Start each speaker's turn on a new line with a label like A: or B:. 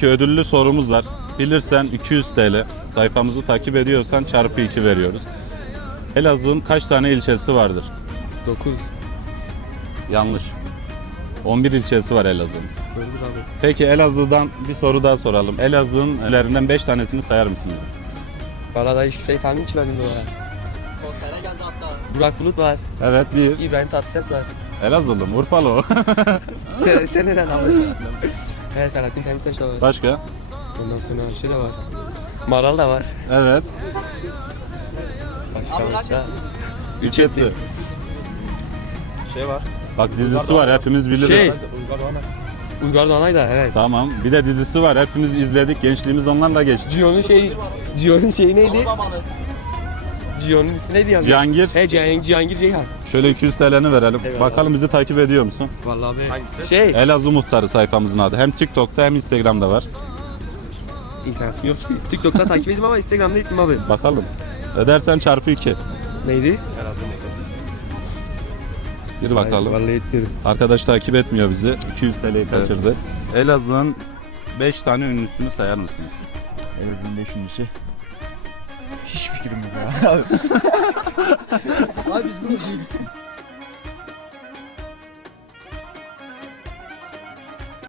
A: Peki ödüllü sorumuz var. Bilirsen 200 TL. Sayfamızı takip ediyorsan çarpı 2 veriyoruz. Elazığ'ın kaç tane ilçesi vardır?
B: 9.
A: Yanlış. 11 ilçesi var Elazığ'ın.
B: Abi.
A: Peki Elazığ'dan bir soru daha soralım. Elazığ'ın illerinden 5 tanesini sayar mısın bize?
B: Valla da hiçbir şey tahmin ki benim de var. Burak Bulut var.
A: Evet bir.
B: İbrahim Tatlıses var.
A: Elazığlı mı? Urfalı o.
B: Sen neren abi? He Selahattin Demirtaş da var.
A: Başka?
B: Ondan sonra şey de var. Maral da var.
A: Evet.
B: Başka başka.
A: Üç etli.
B: Şey var.
A: Bak dizisi var hepimiz biliriz.
B: Şey. Uygar Doğanay da evet.
A: Tamam. Bir de dizisi var. Hepimiz izledik. Gençliğimiz onlarla geçti.
B: Gio'nun şey Gio'nun şeyi neydi? Gio'nun ismi neydi ya?
A: Cihangir.
B: He Cihangir, Cihangir Ceyhan.
A: Şöyle 200 TL'ni verelim.
B: Eyvallah.
A: Bakalım bizi takip ediyor musun?
B: Vallahi abi. Hangisi? Şey.
A: Elazığ Muhtarı sayfamızın adı. Hem TikTok'ta hem Instagram'da var.
B: İnternetim yok ki. TikTok'ta takip ettim ama Instagram'da ettim abi.
A: Bakalım. Ödersen çarpı 2.
B: Neydi?
A: Bir bakalım.
B: Vallahi etmiyorum.
A: Arkadaş takip etmiyor bizi. 200 TL'yi kaçırdı. Elazığ'ın 5 tane ünlüsünü sayar mısınız?
C: Elazığ'ın beşincisi. Hiç fikrim yok ya.
B: Abi biz bunu